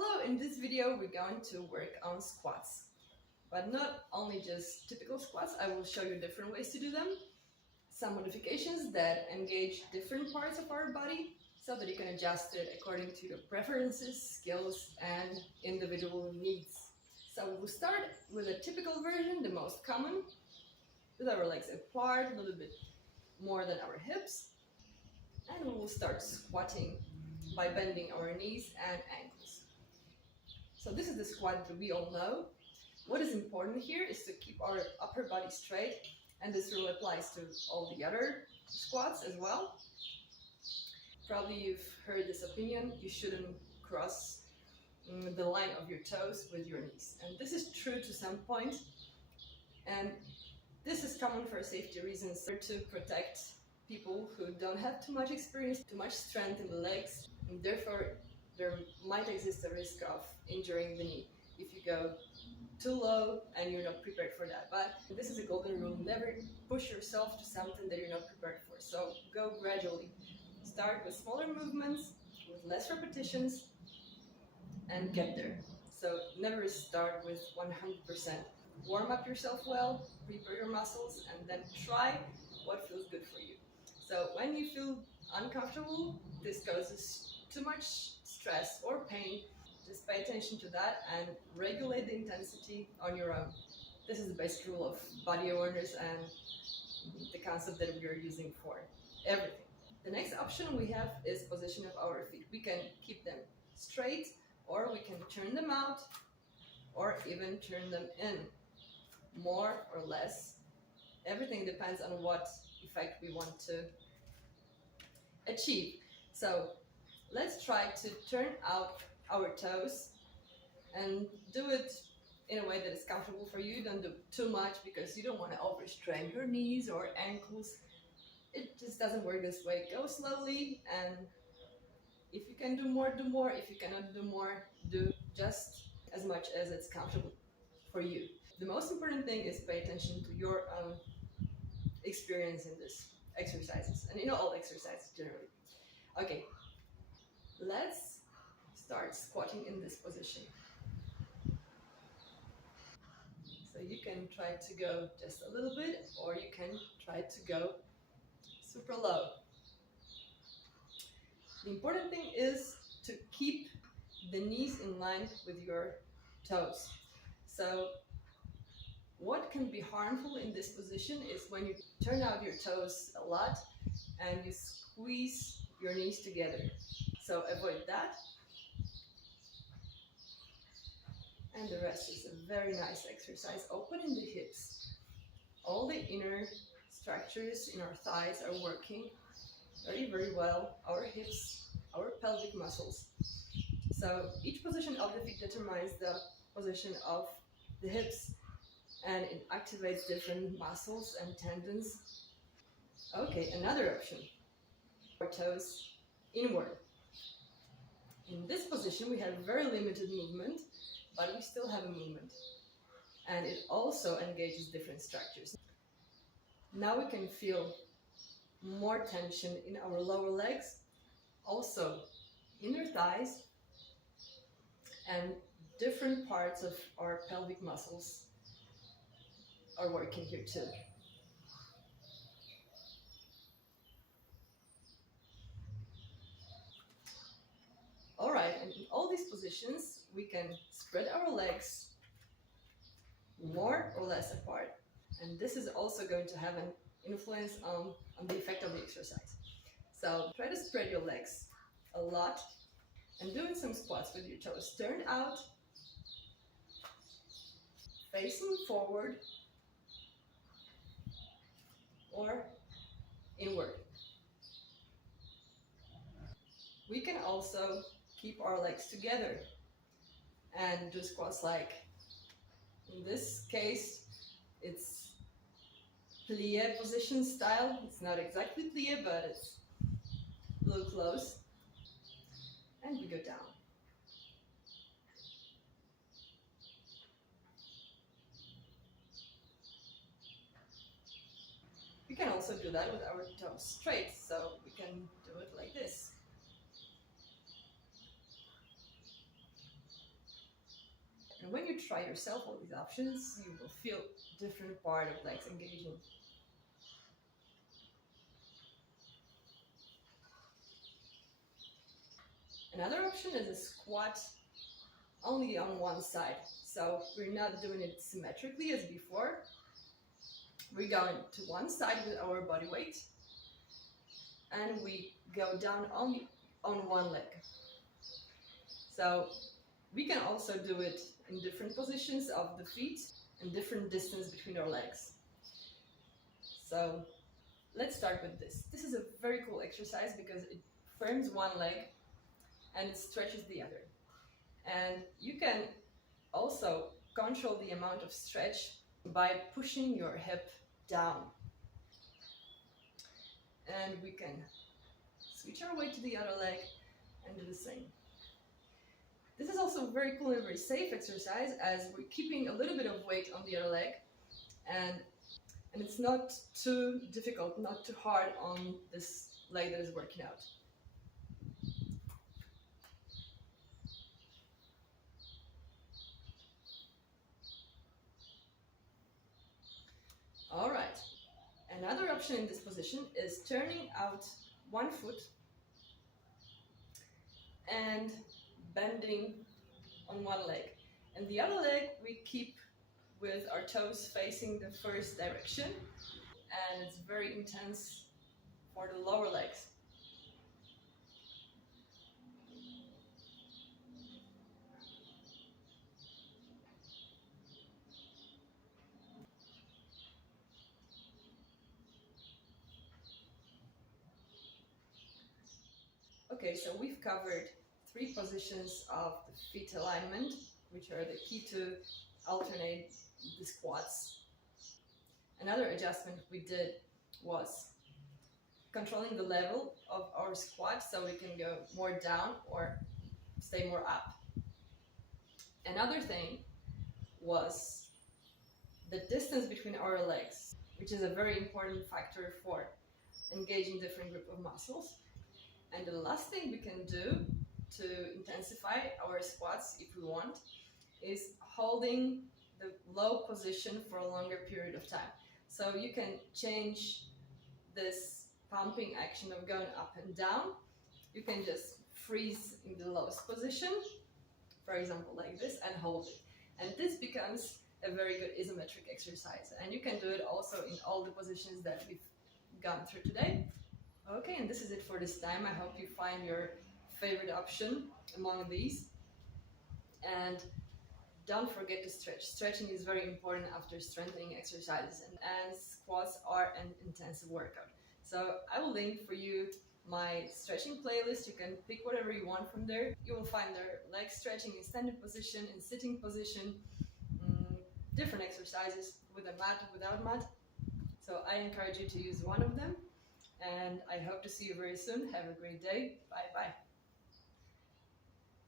Hello, in this video we're going to work on squats. But not only just typical squats, I will show you different ways to do them. Some modifications that engage different parts of our body so that you can adjust it according to your preferences, skills and individual needs. So we will start with a typical version, the most common, with our legs apart, a little bit more than our hips. And we will start squatting by bending our knees and ankles. So this is the squat that we all know. What is important here is to keep our upper body straight, and this rule applies to all the other squats as well. Probably you've heard this opinion, you shouldn't cross the line of your toes with your knees. And this is true to some point, and this is common for safety reasons, to protect people who don't have too much experience, too much strength in the legs, and therefore there might exist a risk of injuring the knee if you go too low and you're not prepared for that. But this is a golden rule, never push yourself to something that you're not prepared for. So go gradually. Start with smaller movements, with less repetitions, and get there. So never start with 100%. Warm up yourself well, prepare your muscles, and then try what feels good for you. So when you feel uncomfortable, this causes too much stress or pain, just pay attention to that and regulate the intensity on your own. This is the basic rule of body awareness and the concept that we are using for everything. The next option we have is position of our feet. We can keep them straight, or we can turn them out, or even turn them in, more or less. Everything depends on what effect we want to achieve. So let's try to turn out our toes and do it in a way that is comfortable for you. Don't do too much because you don't want to overstrain your knees or ankles. It just doesn't work this way. Go slowly, and if you can do more, do more. If you cannot do more, do just as much as it's comfortable for you. The most important thing is pay attention to your own experience in this exercises and in all exercises generally. Okay, let's start squatting in this position. So you can try to go just a little bit, or you can try to go super low. The important thing is to keep the knees in line with your toes. So what can be harmful in this position is when you turn out your toes a lot and you squeeze your knees together. So avoid that. And the rest is a very nice exercise. Opening the hips. All the inner structures in our thighs are working very, very well. Our hips, our pelvic muscles. So each position of the feet determines the position of the hips, and it activates different muscles and tendons. Okay, another option. Our toes inward. In this position we have very limited movement, but we still have a movement. And it also engages different structures. Now we can feel more tension in our lower legs, also inner thighs, and different parts of our pelvic muscles are working here too. Alright, and in all these positions we can spread our legs more or less apart, and this is also going to have an influence on the effect of the exercise. So try to spread your legs a lot and doing some squats with your toes turned out, facing forward or inward. We can also keep our legs together and do squats like, in this case, it's plie position style. It's not exactly plie, but it's a little close. And we go down. We can also do that with our toes straight, so we can do it like this. And when you try yourself all these options, you will feel different part of legs engaging. Another option is a squat only on one side. So we're not doing it symmetrically as before. We're going to one side with our body weight, and we go down only on one leg. So we can also do it in different positions of the feet and different distance between our legs. So let's start with this. This is a very cool exercise because it firms one leg and it stretches the other. And you can also control the amount of stretch by pushing your hip down. And we can switch our weight to the other leg and do the same. This is also very cool and very safe exercise, as we're keeping a little bit of weight on the other leg, and it's not too difficult, not too hard on this leg that is working out. All right, another option in this position is turning out one foot and bending on one leg, and the other leg we keep with our toes facing the first direction, and it's very intense for the lower legs. Okay, so we've covered 3 positions of the feet alignment, which are the key to alternate the squats. Another adjustment we did was controlling the level of our squat, so we can go more down or stay more up. Another thing was the distance between our legs, which is a very important factor for engaging different group of muscles. And the last thing we can do to intensify our squats, if we want, is holding the low position for a longer period of time. So you can change this pumping action of going up and down. You can just freeze in the lowest position, for example like this, and hold it. And this becomes a very good isometric exercise. And you can do it also in all the positions that we've gone through today. Okay, and this is it for this time. I hope you find your favorite option among these. And don't forget to stretch. Stretching is very important after strengthening exercises, and squats are an intensive workout. So I will link for you my stretching playlist. You can pick whatever you want from there. You will find there leg stretching in standing position, in sitting position, different exercises with a mat, without mat. So I encourage you to use one of them. And I hope to see you very soon. Have a great day. Bye bye.